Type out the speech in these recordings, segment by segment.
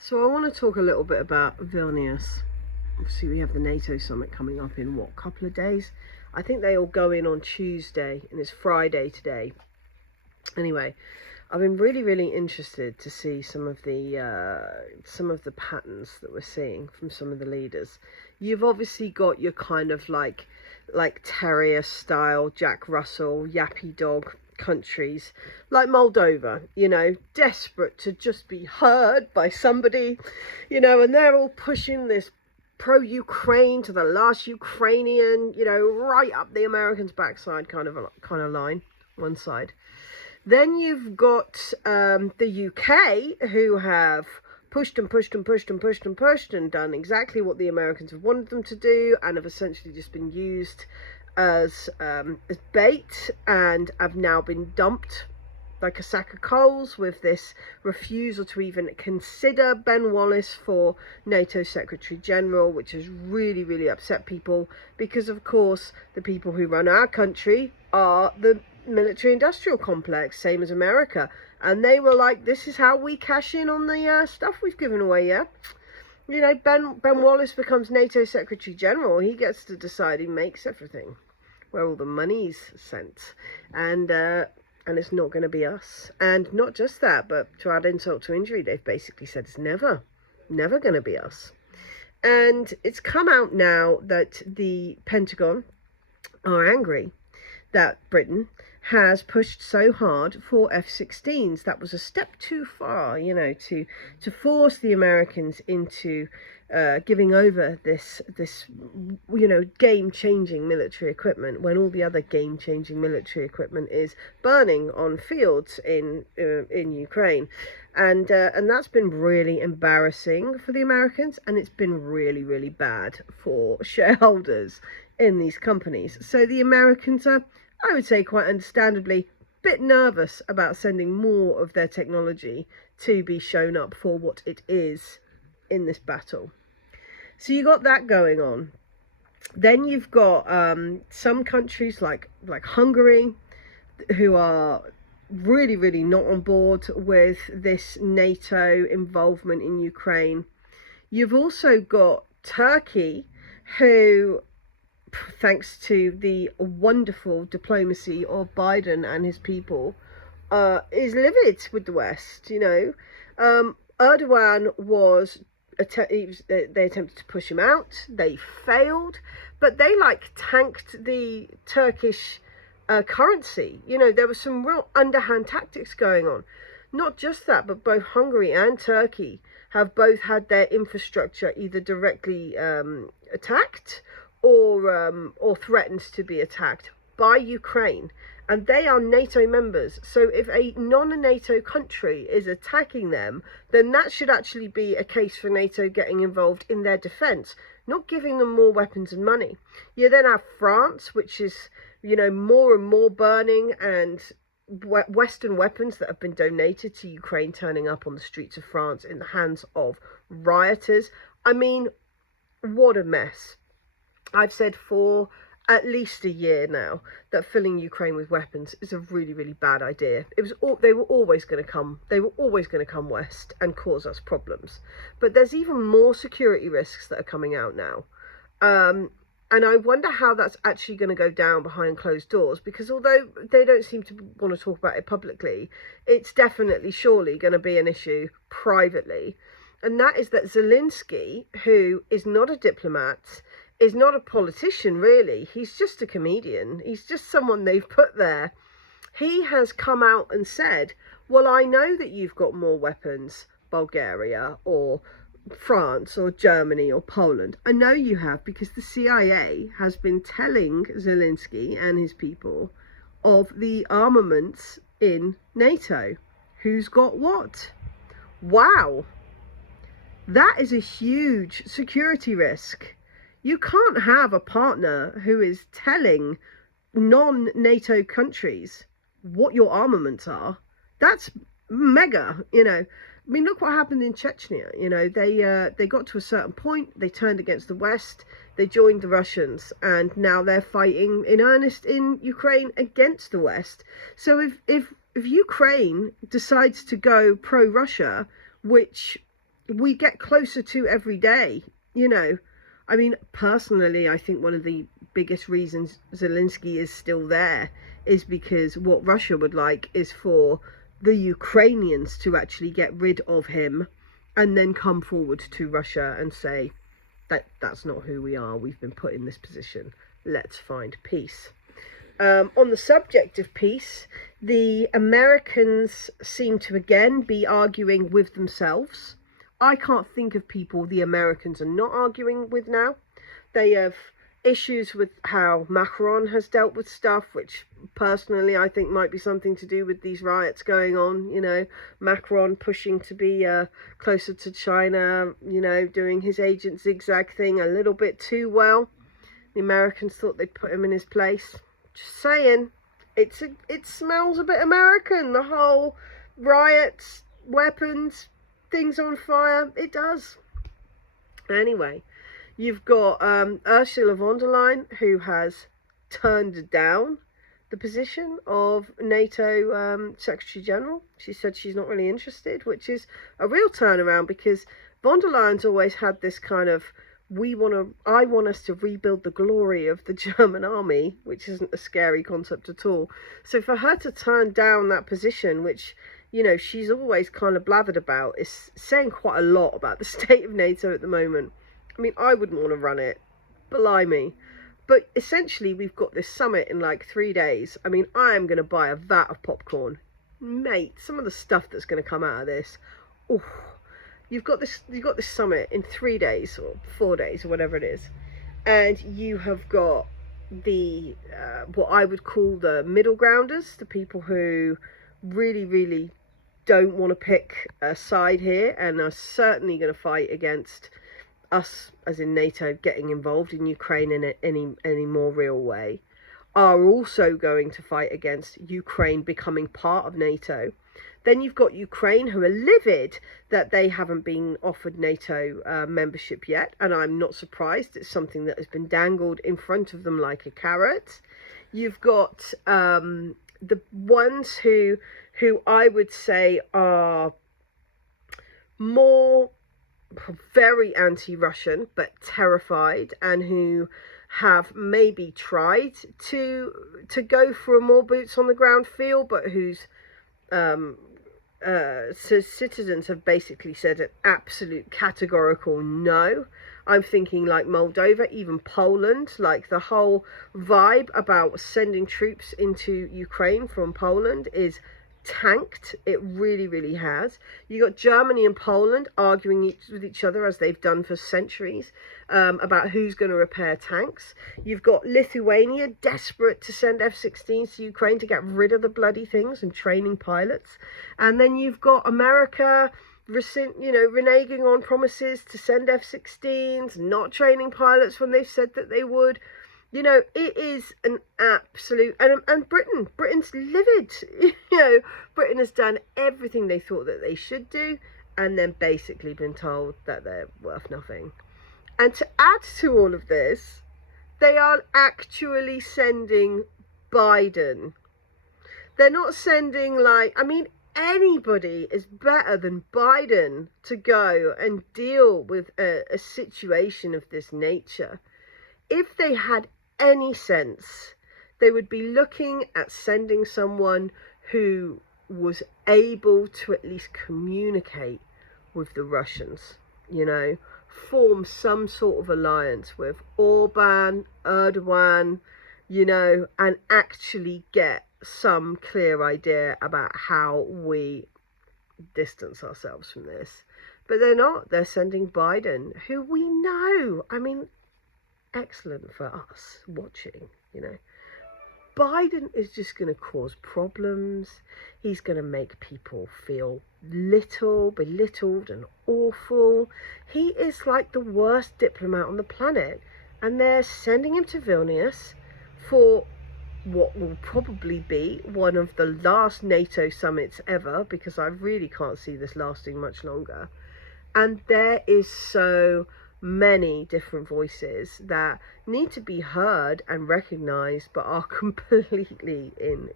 So I want to talk a little bit about Vilnius. Obviously, we have the NATO summit coming up in what, couple of days? I think they all go in on Tuesday, and it's Friday today. Anyway, I've been really interested to see some of the patterns that we're seeing from some of the leaders. You've obviously got your kind of like terrier style Jack Russell yappy dog countries like Moldova, desperate to just be heard by somebody, and they're all pushing this pro-Ukraine to the last Ukrainian, right up the Americans' backside kind of line, one side. Then you've got the UK, who have pushed and done exactly what the Americans have wanted them to do, and have essentially just been used as bait, and have now been dumped like a sack of coals with this refusal to even consider Ben Wallace for NATO Secretary General, which has really upset people, because of course the people who run our country are the military industrial complex, same as America, and they were like, this is how we cash in on the stuff we've given away. Ben Wallace becomes NATO Secretary General. He gets to decide, he makes everything, where all the money's sent, and it's not going to be us. And not just that, but to add insult to injury, they've basically said it's never going to be us. And it's come out now that the Pentagon are angry that Britain has pushed so hard for F-16s. That was a step too far, to force the Americans into giving over this game-changing military equipment, when all the other game-changing military equipment is burning on fields in Ukraine. And that's been really embarrassing for the Americans, and it's been really bad for shareholders in these companies. So the Americans are, I would say quite understandably, a bit nervous about sending more of their technology to be shown up for what it is in this battle. So you got that going on. Then you've got some countries like Hungary, who are really not on board with this NATO involvement in Ukraine. You've also got Turkey, who, thanks to the wonderful diplomacy of Biden and his people, is livid with the West. Erdogan was they attempted to push him out. They failed, but they tanked the Turkish currency. There was some real underhand tactics going on. Not just that, but both Hungary and Turkey have both had their infrastructure either directly attacked or threatened to be attacked by Ukraine, and they are NATO members. So if a non-NATO country is attacking them, then that should actually be a case for NATO getting involved in their defence, not giving them more weapons and money. You then have France, which is, more and more burning, and Western weapons that have been donated to Ukraine turning up on the streets of France in the hands of rioters. I mean, what a mess. I've said for at least a year now that filling Ukraine with weapons is a really bad idea. They were always going to come west and cause us problems. But there's even more security risks that are coming out now. And I wonder how that's actually going to go down behind closed doors, because although they don't seem to want to talk about it publicly, it's definitely surely going to be an issue privately. And that is that Zelensky, who is not a diplomat, is not a politician really, he's just a comedian, he's just someone they've put there. He has come out and said, well, I know that you've got more weapons, Bulgaria or France or Germany or Poland. I know you have, because the CIA has been telling Zelensky and his people of the armaments in NATO. Who's got what? Wow. That is a huge security risk. You can't have a partner who is telling non-NATO countries what your armaments are. That's mega, I mean, look what happened in Chechnya. They got to a certain point, they turned against the West, they joined the Russians, and now they're fighting in earnest in Ukraine against the West. So if Ukraine decides to go pro-Russia, which we get closer to every day, you know. I mean, personally, I think one of the biggest reasons Zelensky is still there is because what Russia would like is for the Ukrainians to actually get rid of him and then come forward to Russia and say that that's not who we are. We've been put in this position. Let's find peace. On the subject of peace, the Americans seem to again be arguing with themselves. I can't think of people the Americans are not arguing with now. They have issues with how Macron has dealt with stuff, which personally I think might be something to do with these riots going on. You know, Macron pushing to be closer to China, you know, doing his agent zigzag thing a little bit too well. The Americans thought they'd put him in his place. Just saying, it smells a bit American, the whole riots, weapons, things on fire. It does. Anyway, you've got Ursula von der Leyen, who has turned down the position of NATO Secretary General. She said she's not really interested, which is a real turnaround, because von der Leyen's always had this kind of, I want us to rebuild the glory of the German army, which isn't a scary concept at all. So for her to turn down that position, which, you know, she's always kind of blathered about, is saying quite a lot about the state of NATO at the moment. I mean, I wouldn't want to run it, blimey. But essentially, we've got this summit in like 3 days. I mean, I am going to buy a vat of popcorn. Mate, some of the stuff that's going to come out of this. Oh, you've got this summit in 3 days or 4 days or whatever it is. And you have got the, what I would call the middle grounders, the people who really, really don't want to pick a side here and are certainly going to fight against us, as in NATO, getting involved in Ukraine in any more real way, are also going to fight against Ukraine becoming part of NATO. Then you've got Ukraine, who are livid that they haven't been offered NATO membership yet, and I'm not surprised. It's something that has been dangled in front of them like a carrot. You've got the ones who I would say are more very anti-Russian but terrified, and who have maybe tried to go for a more boots on the ground feel, but whose so citizens have basically said an absolute categorical no. I'm thinking like Moldova, even Poland, like the whole vibe about sending troops into Ukraine from Poland is tanked. It really, really has. You got Germany and Poland arguing with each other, as they've done for centuries, about who's going to repair tanks. You've got Lithuania desperate to send F-16s to Ukraine to get rid of the bloody things and training pilots. And then you've got America, reneging on promises to send F-16s, not training pilots when they've said that they would. You know, it is an absolute, and Britain's livid. You know, Britain has done everything they thought that they should do, and then basically been told that they're worth nothing. And to add to all of this, they are actually sending Biden. They're not sending, anybody is better than Biden to go and deal with a situation of this nature. If they had any sense, they would be looking at sending someone who was able to at least communicate with the Russians, you know, form some sort of alliance with Erdogan, you know, and actually get some clear idea about how we distance ourselves from this. But they're not. They're sending Biden, who we know, excellent for us watching, you know. Biden is just going to cause problems. He's going to make people feel belittled and awful. He is like the worst diplomat on the planet, and they're sending him to Vilnius for what will probably be one of the last NATO summits ever, because I really can't see this lasting much longer. And there is so many different voices that need to be heard and recognized, but are completely in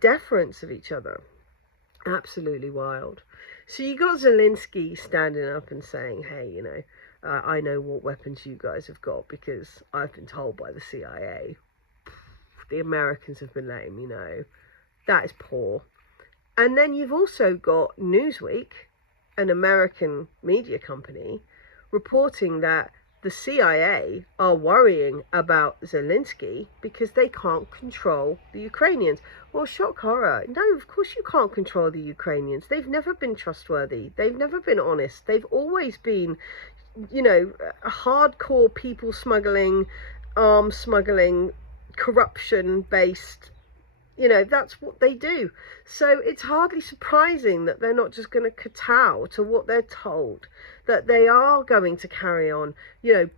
deference of each other. Absolutely wild. So you got Zelensky standing up and saying, hey, you know, I know what weapons you guys have got because I've been told by the CIA. The Americans have been letting me know. That is poor. And then you've also got Newsweek, an American media company, reporting that the CIA are worrying about Zelensky because they can't control the Ukrainians. Well, shock horror. No, of course you can't control the Ukrainians. They've never been trustworthy. They've never been honest. They've always been, you know, hardcore people smuggling, arms smuggling, corruption-based. You know, that's what they do. So it's hardly surprising that they're not just going to kowtow to what they're told, that they are going to carry on, you know,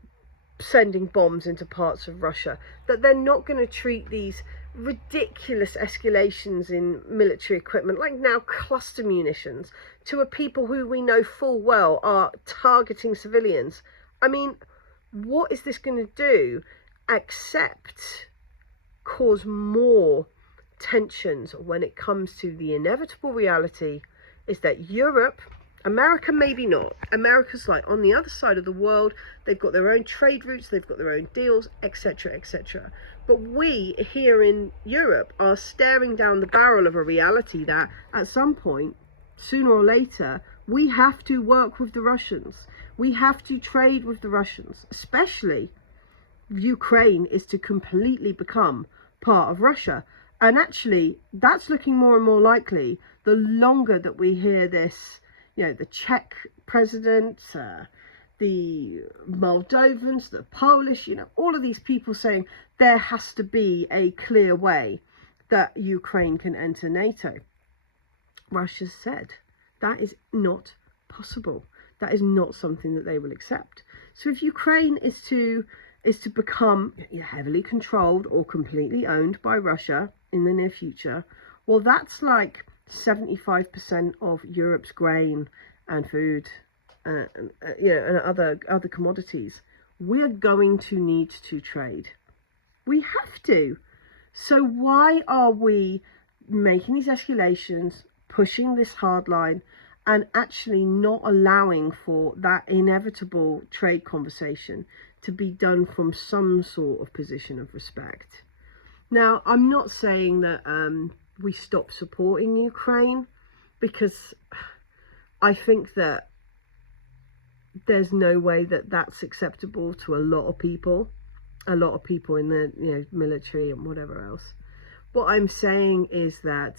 sending bombs into parts of Russia, that they're not going to treat these ridiculous escalations in military equipment, like now cluster munitions, to a people who we know full well are targeting civilians. I mean, what is this going to do except cause more tensions when it comes to the inevitable reality is that Europe, America maybe not, America's like on the other side of the world, they've got their own trade routes, they've got their own deals, etc, etc. But we here in Europe are staring down the barrel of a reality that at some point, sooner or later, we have to work with the Russians, we have to trade with the Russians, especially Ukraine is to completely become part of Russia. And actually, that's looking more and more likely the longer that we hear this, you know, the Czech president, the Moldovans, the Polish, you know, all of these people saying there has to be a clear way that Ukraine can enter NATO. Russia's said that is not possible. That is not something that they will accept. So if Ukraine is to become heavily controlled or completely owned by Russia in the near future, well, that's like 75% of Europe's grain and food, you know, and other commodities. We're going to need to trade. We have to. So why are we making these escalations, pushing this hard line, and actually not allowing for that inevitable trade conversation to be done from some sort of position of respect? Now, I'm not saying that we stop supporting Ukraine, because I think that there's no way that that's acceptable to a lot of people in the, you know, military and whatever else. What I'm saying is that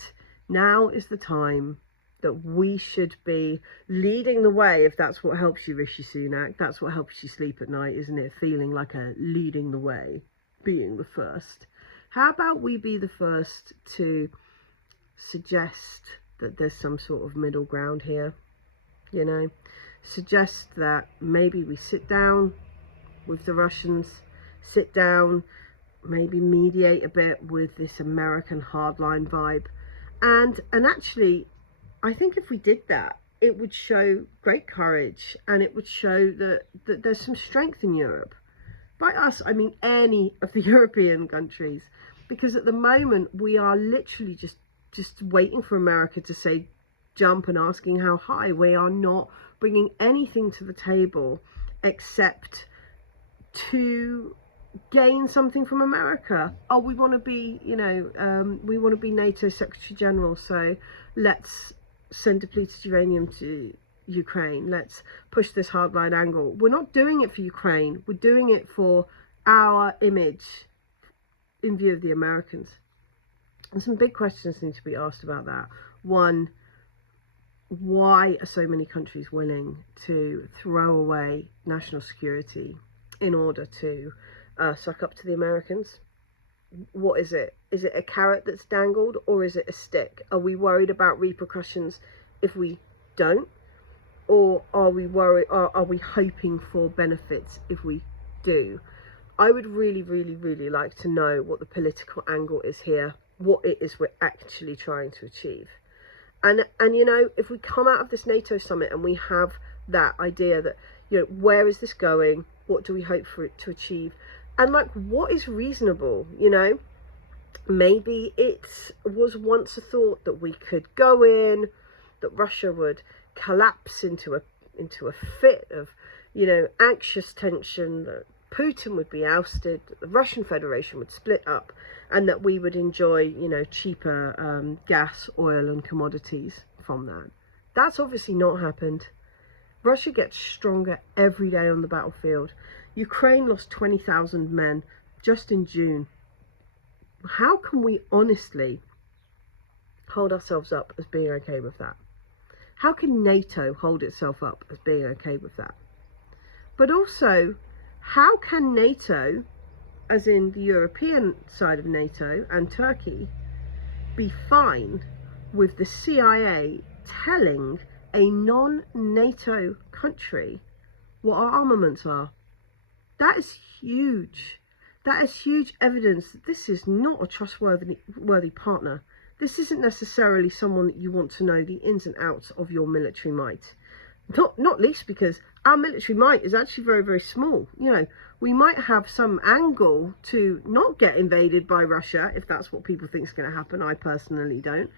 now is the time that we should be leading the way. If that's what helps you, Rishi Sunak, that's what helps you sleep at night, isn't it? Feeling like a leading the way, being the first. How about we be the first to suggest that there's some sort of middle ground here, you know? Suggest that maybe we sit down with the Russians, sit down, maybe mediate a bit with this American hardline vibe. And actually, I think if we did that, it would show great courage, and it would show that there's some strength in Europe. By us, I mean any of the European countries, because at the moment we are literally just waiting for America to say jump and asking how high. We are not bringing anything to the table except to gain something from America. Oh, we want to be, you know, we want to be NATO Secretary General, so let's send depleted uranium to Ukraine. Let's push this hardline angle. We're not doing it for Ukraine. We're doing it for our image in view of the Americans. And some big questions need to be asked about that. One, why are so many countries willing to throw away national security in order to suck up to the Americans? What is it? Is it a carrot that's dangled, or is it a stick? Are we worried about repercussions if we don't? Or are we worried, or are we hoping for benefits if we do? I would really, really, really like to know what the political angle is here, what it is we're actually trying to achieve. And you know, if we come out of this NATO summit and we have that idea that, you know, where is this going? What do we hope for it to achieve? And like, what is reasonable, you know? Maybe it was once a thought that we could go in, that Russia would collapse into a fit of, you know, anxious tension, that Putin would be ousted, that the Russian Federation would split up, and that we would enjoy, you know, cheaper gas, oil and commodities from that. That's obviously not happened. Russia gets stronger every day on the battlefield. Ukraine lost 20,000 men just in June. How can we honestly hold ourselves up as being okay with that? How can NATO hold itself up as being okay with that? But also, how can NATO, as in the European side of NATO and Turkey, be fine with the CIA telling a non-NATO country what our armaments are? That is huge. That is huge evidence that this is not a trustworthy partner. This isn't necessarily someone that you want to know the ins and outs of your military might. Not least because our military might is actually very, very small. You know, we might have some angle to not get invaded by Russia, if that's what people think is going to happen. I personally don't.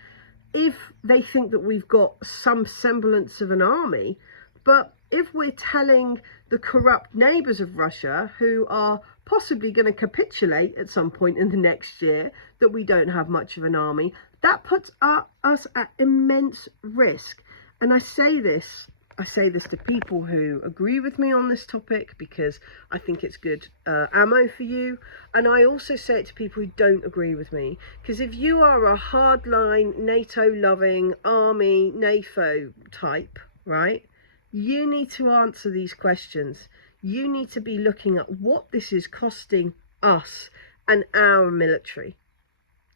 If they think that we've got some semblance of an army, but if we're telling the corrupt neighbours of Russia, who are possibly going to capitulate at some point in the next year, that we don't have much of an army, that puts us at immense risk. And I say this to people who agree with me on this topic because I think it's good ammo for you. And I also say it to people who don't agree with me, because if you are a hardline NATO-loving army NATO type, right, you need to answer these questions. You need to be looking at what this is costing us and our military,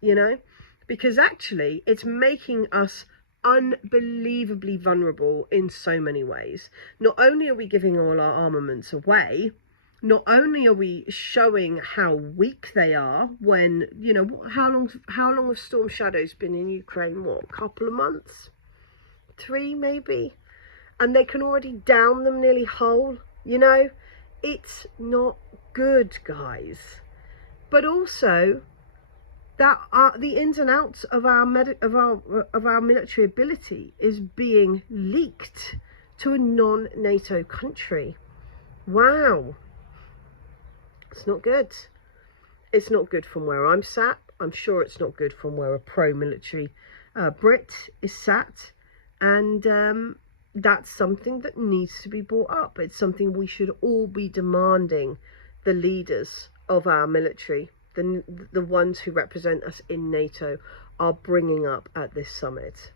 you know, because actually it's making us unbelievably vulnerable in so many ways. Not only are we giving all our armaments away, not only are we showing how weak they are when, you know, how long have Storm Shadows been in Ukraine? What, a couple of months? 3 maybe? And they can already down them nearly whole, you know? It's not good, guys. But also, that the ins and outs of our military ability is being leaked to a non-NATO country. Wow. It's not good. It's not good from where I'm sat. I'm sure it's not good from where a pro-military Brit is sat. And that's something that needs to be brought up. It's something we should all be demanding the leaders of our military, the ones who represent us in NATO, are bringing up at this summit.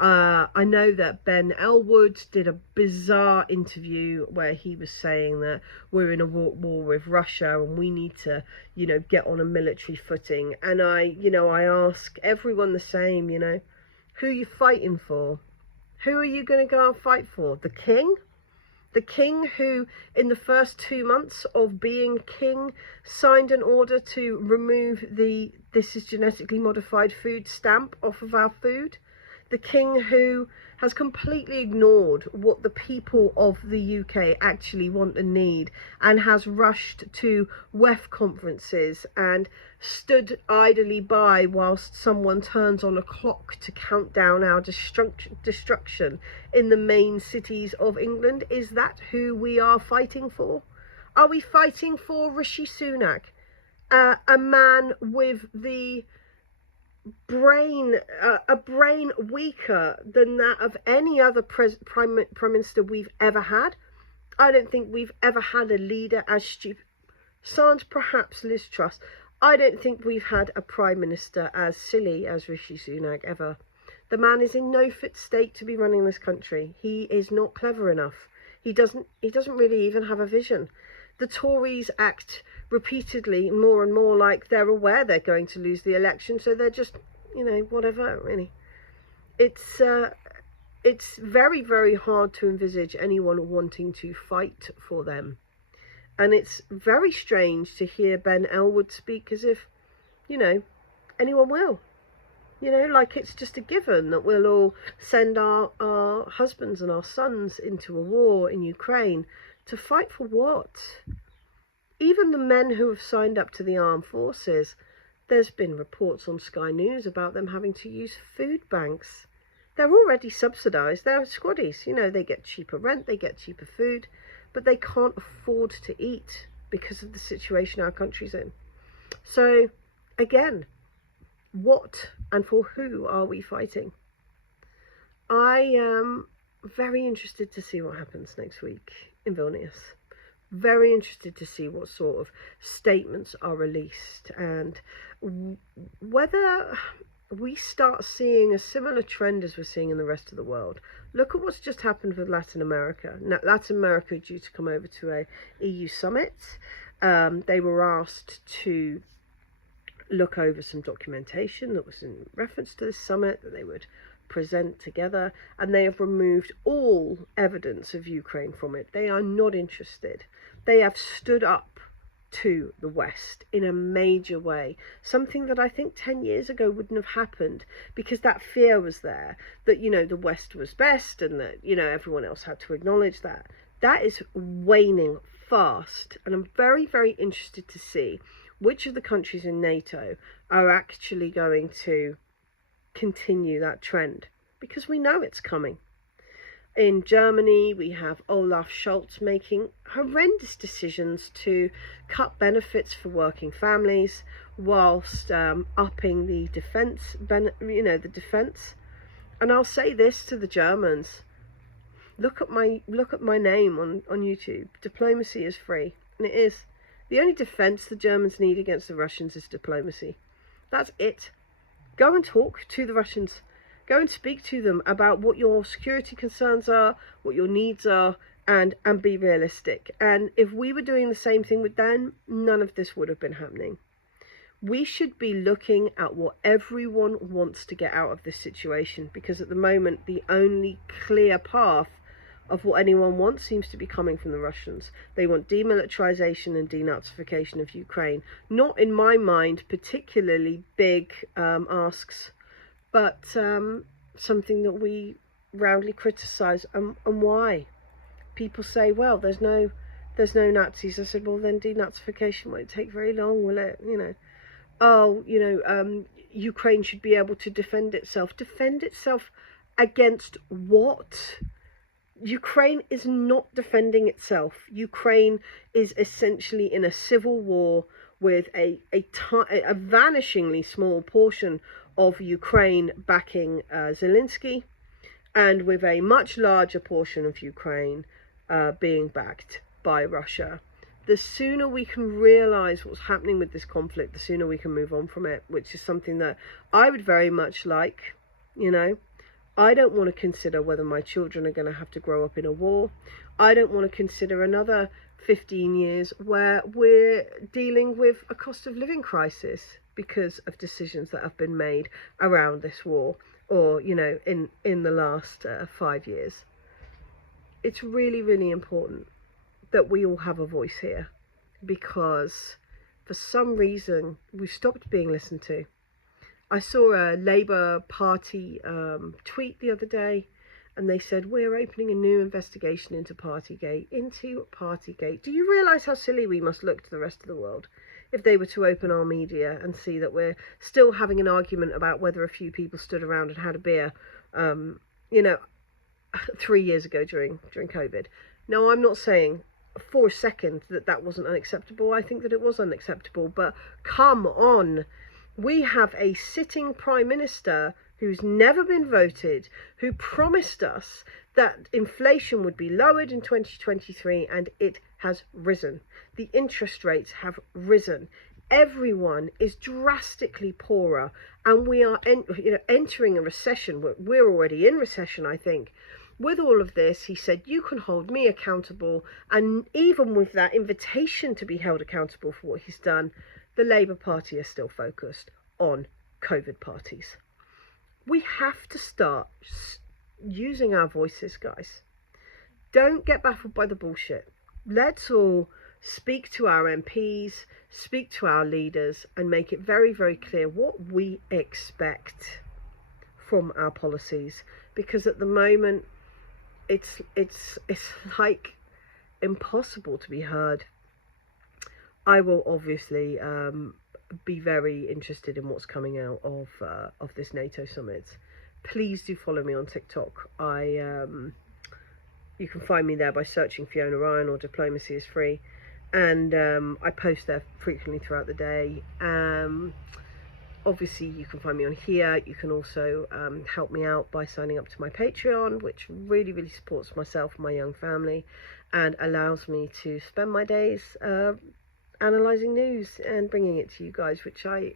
I know that Ben Elwood did a bizarre interview where he was saying that we're in a war with Russia and we need to, you know, get on a military footing. And I ask everyone the same, you know, who are you fighting for? Who are you going to go and fight for? The king? The king who, in the first 2 months of being king, signed an order to remove the "this is genetically modified food" stamp off of our food? The king who has completely ignored what the people of the UK actually want and need, and has rushed to WEF conferences and stood idly by whilst someone turns on a clock to count down our destruction in the main cities of England. Is that who we are fighting for? Are we fighting for Rishi Sunak, a man with the a brain weaker than that of any other prime minister we've ever had? I don't think we've ever had a leader as stupid, sans perhaps Liz Truss. I don't think we've had a prime minister as silly as Rishi Sunak ever. The man is in no fit state to be running this country. He is not clever enough. He doesn't really even have a vision. The Tories act repeatedly more and more like they're aware they're going to lose the election, so they're just, you know, whatever, really. It's very, very hard to envisage anyone wanting to fight for them. And it's very strange to hear Ben Elwood speak as if, you know, anyone will. You know, like it's just a given that we'll all send our husbands and our sons into a war in Ukraine. To fight for what? Even the men who have signed up to the armed forces, there's been reports on Sky News about them having to use food banks. They're already subsidised. They're squaddies. You know, they get cheaper rent, they get cheaper food, but they can't afford to eat because of the situation our country's in. So, again, what and for who are we fighting? I am very interested to see what happens next week in Vilnius. Very interested to see what sort of statements are released and whether we start seeing a similar trend as we're seeing in the rest of the world. Look at what's just happened with Latin America. Now, Latin America is due to come over to a EU summit. They were asked to look over some documentation that was in reference to this summit that they would present together, and they have removed all evidence of Ukraine from it. They are not interested. They have stood up to the West in a major way, something that I think 10 years ago wouldn't have happened, because that fear was there that, you know, the West was best and that, you know, everyone else had to acknowledge that. That is waning fast, and I'm very, very interested to see which of the countries in NATO are actually going to continue that trend, because we know it's coming. In Germany, we have Olaf Scholz making horrendous decisions to cut benefits for working families whilst upping the defence, the defence. And I'll say this to the Germans: look at my name on YouTube. Diplomacy is free, and it is. The only defence the Germans need against the Russians is diplomacy. That's it. Go and talk to the Russians. Go and speak to them about what your security concerns are, what your needs are, and be realistic. And if we were doing the same thing with them, none of this would have been happening. We should be looking at what everyone wants to get out of this situation, because at the moment, the only clear path of what anyone wants seems to be coming from the Russians. They want demilitarization and denazification of Ukraine. Not, in my mind, particularly big asks, but something that we roundly criticize. And why? People say, well, there's no Nazis. I said, well, then denazification won't take very long, will it? You know, oh, you know, Ukraine should be able to defend itself. Defend itself against what? Ukraine is not defending itself. Ukraine is essentially in a civil war with a vanishingly small portion of Ukraine backing Zelensky, and with a much larger portion of Ukraine being backed by Russia. The sooner we can realise what's happening with this conflict, the sooner we can move on from it, which is something that I would very much like, you know. I don't want to consider whether my children are going to have to grow up in a war. I don't want to consider another 15 years where we're dealing with a cost of living crisis because of decisions that have been made around this war, or, you know, in the last 5 years. It's really, really important that we all have a voice here, because for some reason we've stopped being listened to. I saw a Labour Party tweet the other day, and they said, we're opening a new investigation into Partygate. Do you realise how silly we must look to the rest of the world if they were to open our media and see that we're still having an argument about whether a few people stood around and had a beer, you know, 3 years ago during COVID? No, I'm not saying for a second that wasn't unacceptable. I think that it was unacceptable, but come on. We have a sitting Prime Minister who's never been voted, who promised us that inflation would be lowered in 2023, and it has risen. The interest rates have risen. Everyone is drastically poorer, and we are entering a recession. We're already in recession, I think. With all of this, he said, you can hold me accountable. And even with that invitation to be held accountable for what he's done, the Labour Party is still focused on COVID parties. We have to start using our voices, guys. Don't get baffled by the bullshit. Let's all speak to our MPs, speak to our leaders, and make it very, very clear what we expect from our policies. Because at the moment, it's like impossible to be heard. I will obviously be very interested in what's coming out of this NATO summit, please do follow me on TikTok. You can find me there by searching Fiona Ryan or Diplomacy is Free, and I post there frequently throughout the day. Obviously you can find me on here. You can also help me out by signing up to my Patreon, which really supports myself and my young family and allows me to spend my days analysing news and bringing it to you guys, which I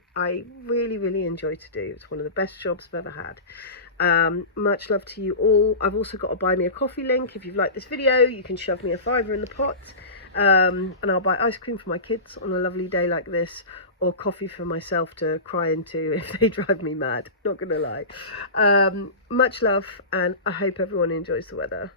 really enjoy to do. It's one of the best jobs I've ever had. Much love to you all. I've also got a buy me a coffee link. If you've liked this video, you can shove me a £5 in the pot, and I'll buy ice cream for my kids on a lovely day like this, or coffee for myself to cry into if they drive me mad, not gonna lie. Much love, and I hope everyone enjoys the weather.